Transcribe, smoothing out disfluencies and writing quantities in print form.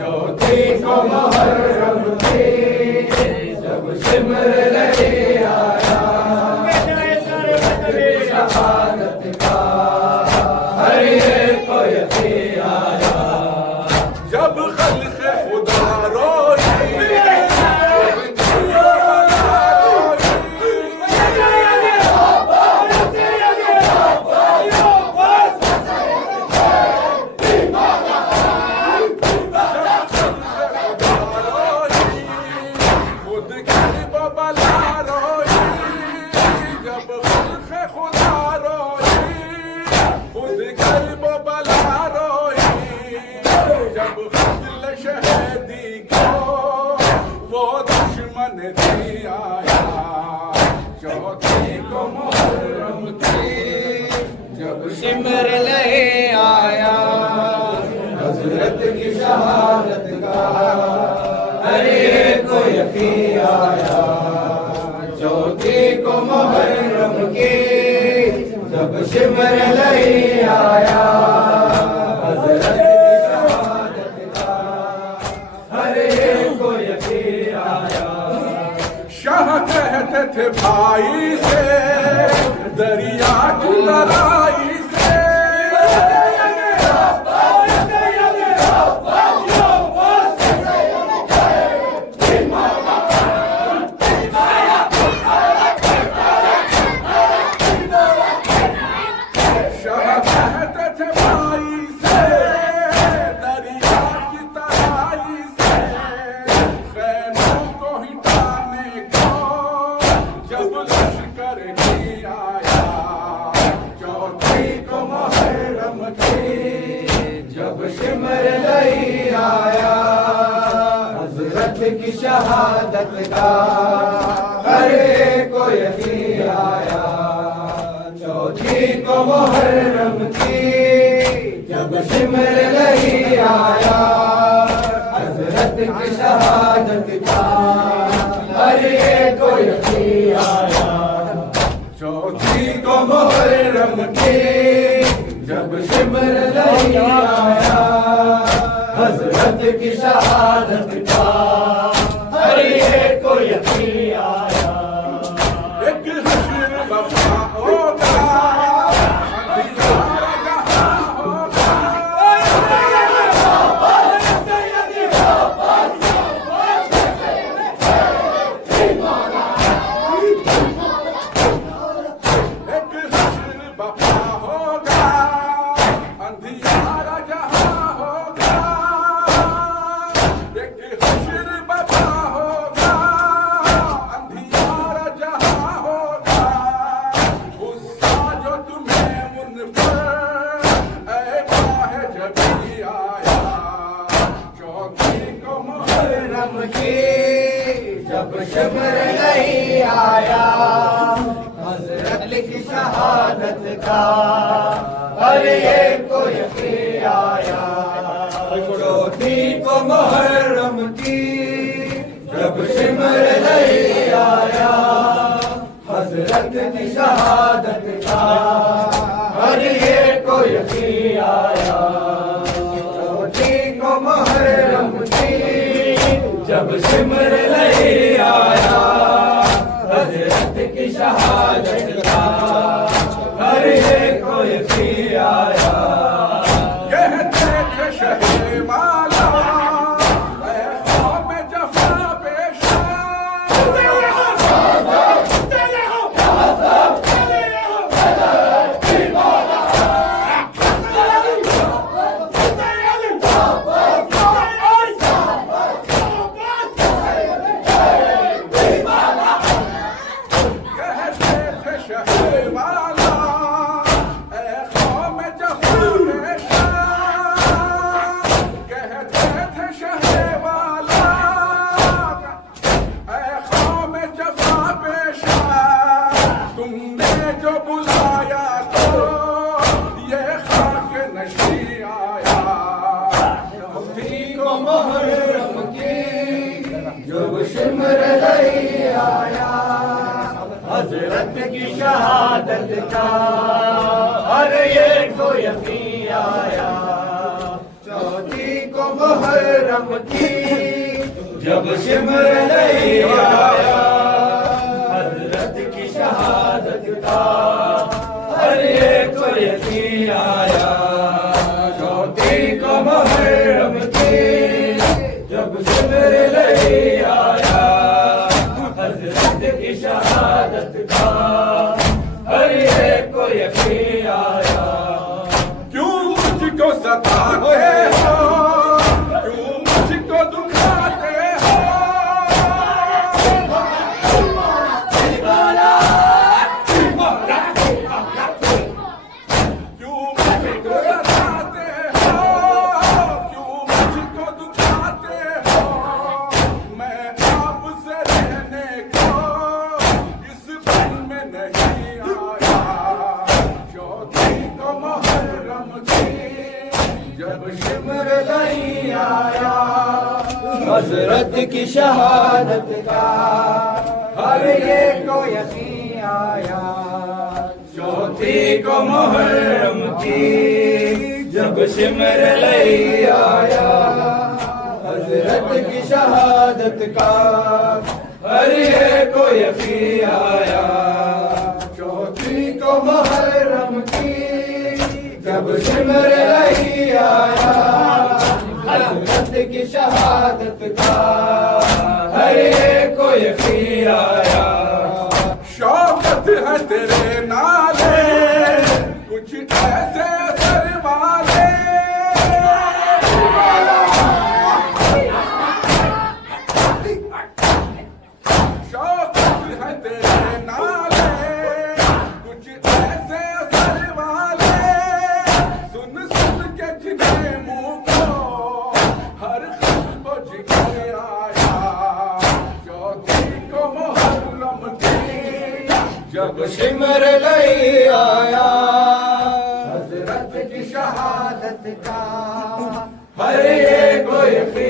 चौथी को मुहर्रम की जब सिमर लहे आया, शहादत का हर एक को यकीन आया। जब खल्क़ खुदा रोई सिमर लहे आया, हज़रत की शहादत का हर एक को यकीन आया। चौथी को मुहर्रम की जब सिमर लहे आया, हज़रत की शहादत का हर एक को यकीन आया। शाह कहते थे भाई से दरिया की लड़ाई से, शाह कहते थे भाई से दरिया की तराई से, खैमों को हिटाने को जब लश्कर की आया। चौथी को मुहर्रम की जब सिमर लही आया, हज़रत की शहादत का हर एक को यकीन आया। चौथी को मुहर्रम की जब सिमर लही आया, हज़रत की शहादत का हर एक को यकीन आया। चौथी को मुहर्रम की जब सिमर लही आया, हज़रत की शहादत का हर एक को यकीन आया। एक हश्र वफा होगा, अंधियारा जहां होगा। एक हश्र वफा होगा, अंधियारा जहां होगा। एक हश्र वफा होगा, अंधियारा जहां होगा। गुस्सा जो तुम्हें उन पर ऐ बाहे जबी आया। चौथी को मुहर्रम की जब सिमर लही आया, हज़रत की शहादत का हर एक को यकीन आया। चौथी को मुहर्रम की जब सिमर लही आया, हज़रत की शहादत का हर एक को यकीन आया। चौथी को मुहर्रम की जब सिमर लही आया, हज़रत की शहादत का हर एक को यकीन आया। कहते थे शहे वाला ऐ ख्वाब जफा पेशा। कहते थे शहे वाला ऐ ख्वाब जफा पेशा। कहते थे शहे वाला ऐ ख्वाब जफा पेशा। तुमने जो बुलाया तो ये खाक नशी आया। चौथी को मुहर्रम की जब सिमर लही आया, हज़रत की शहादत का हर एक को यकीन आया। चौथी को मुहर्रम की जब सिमर नहीं आया हजरत की शहादत का हर एक को यकीन आया चौथी को मुहर्रम की जब सिमर नहीं आया हजरत की शहादत का हर एक को यकीन आया क्यों मुझको सताते हो क्यों मुझको दुखाते हो क्यों मुझको सताते हो क्यों मुझको दुखाते हो मैं आपसे रहने को इस बन में नहीं आया चौथी को मुहर्रम की जब सिमर नहीं आया हजरत की शहादत का हर एक को यकीन आया चौथी को मुहर्रम की जब सिमर नहीं आया हजरत की शहादत का हर एक को यकीन आया चौथी को मुहर्रम की जब सिमर नहीं आया हजरत की शहादत का हर एक को यकीन आया शौकत है तेरे नाले कुछ ऐसे सर वाले शौकत है तेरे नाले कुछ ऐसे सर वाले सुन सुन के जिन्हें मुंह को हर खल्ब जिगर आया चौथी को मुहर्रम की जब सिमर नहीं आया हजरत की शहादत का हर एक को यकीन